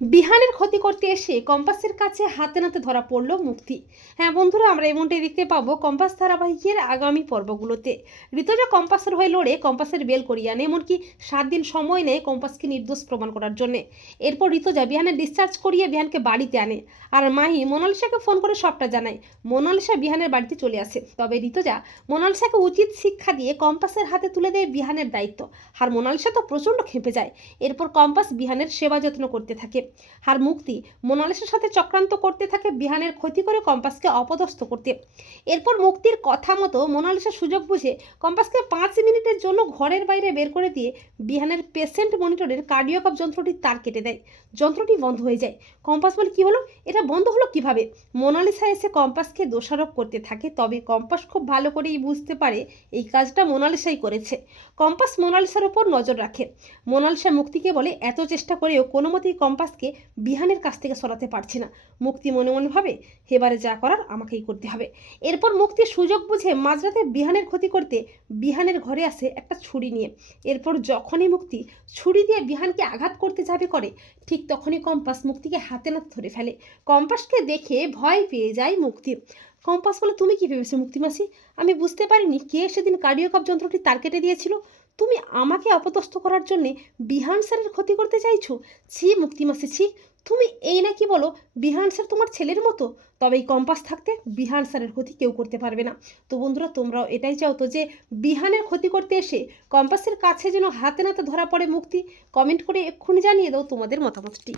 বিহানের ক্ষতি করতে এসে কম্পাসের কাছে হাতে নাতে ধরা পড়ল মুক্তি। হ্যাঁ বন্ধুরা, আমরা এমনটাই দেখতে পাবো কম্পাস ধারাবাহিকের আগামী পর্বগুলোতে। ঋতুজা কম্পাসের হয়ে লড়ে কম্পাসের বেল করিয়ে আনে এমনকি সাত দিন সময় নেয় কম্পাসকে নির্দোষ প্রমাণ করার জন্য। এরপর ঋতুজা বিহানের ডিসচার্জ করিয়ে বিহানকে বাড়িতে আনে। আর মাহি মোনালিসাকে ফোন করে সবটা জানায়। মোনালিসা বিহানের বাড়িতে চলে আসে। তবে ঋতুজা মোনালিসাকে উচিত শিক্ষা দিয়ে কম্পাসের হাতে তুলে দেয় বিহানের দায়িত্ব। আর মোনালিসা তো প্রচণ্ড খেপে যায়। এরপর কম্পাস বিহানের সেবা যত্ন করতে থাকে। আর মুক্তি মোনালিসার সাথে চক্রান্ত করতে থাকে বিহানের ক্ষতি করে কম্পাসকে অপদস্থ করতে। এরপর মুক্তির কথা মতো মোনালিসা সুযোগ বুঝে কম্পাসকে পাঁচ মিনিটের জন্য ঘরের বাইরে বের করে দিয়ে বিহানের পেশেন্ট মনিটরের কার্ডিওকাপ যন্ত্রটির তার কেটে দেয়। যন্ত্রটি বন্ধ হয়ে যায়। কম্পাস বলে, কী হলো? এটা বন্ধ হলো কীভাবে? মোনালিসা এসে কম্পাসকে দোষারোপ করতে থাকে, তবে কম্পাস খুব ভালো করেই বুঝতে পারে এই কাজটা মোনালিসাই করেছে। কম্পাস মোনালিসার উপর নজর রাখে। মোনালিসা মুক্তিকে বলে, এত চেষ্টা করেও কোনো মতেই কম্পাসকে বিহানের কাছ থেকে সরাতে পারছে না। মুক্তি মনে মনে ভাবে, এবারে যা করার আমাকেই করতে হবে। এরপর মুক্তি সুযোগ বুঝে মাঝরাতে বিহানের ক্ষতি করতে বিহানের ঘরে আসে একটা ছুরি নিয়ে। এরপর যখনই মুক্তি ছুরি দিয়ে বিহানকে আঘাত করতে যাবে করে, ঠিক তখনই কম্পাস মুক্তিকে হাতে নাতে ধরে ফেলে। কম্পাসকে দেখে ভয় পেয়ে যায় মুক্তি। কম্পাস বলে, তুমি কি ভেবেছো মুক্তিমাসি আমি বুঝতে পারিনি কে সেদিন কার্ডিওকাপ যন্ত্রটি তার কেটে দিয়েছিল। তুমি আমাকে অপদস্থ করার জন্যে বিহান স্যারের ক্ষতি করতে চাইছো? ছি মুক্তিমাসি ছি। তুমি এই নাকি বলো বিহান স্যার তোমার ছেলের মতো? তবে এই কম্পাস থাকতে বিহান স্যারের ক্ষতি কেউ করতে পারবে না। তো বন্ধুরা, তোমরাও এটাই চাও তো যে বিহানের ক্ষতি করতে এসে কম্পাসের কাছে যেন হাতে নাতে ধরা পড়ে মুক্তি, কমেন্ট করে এক্ষুনি জানিয়ে দাও তোমাদের মতামতটি।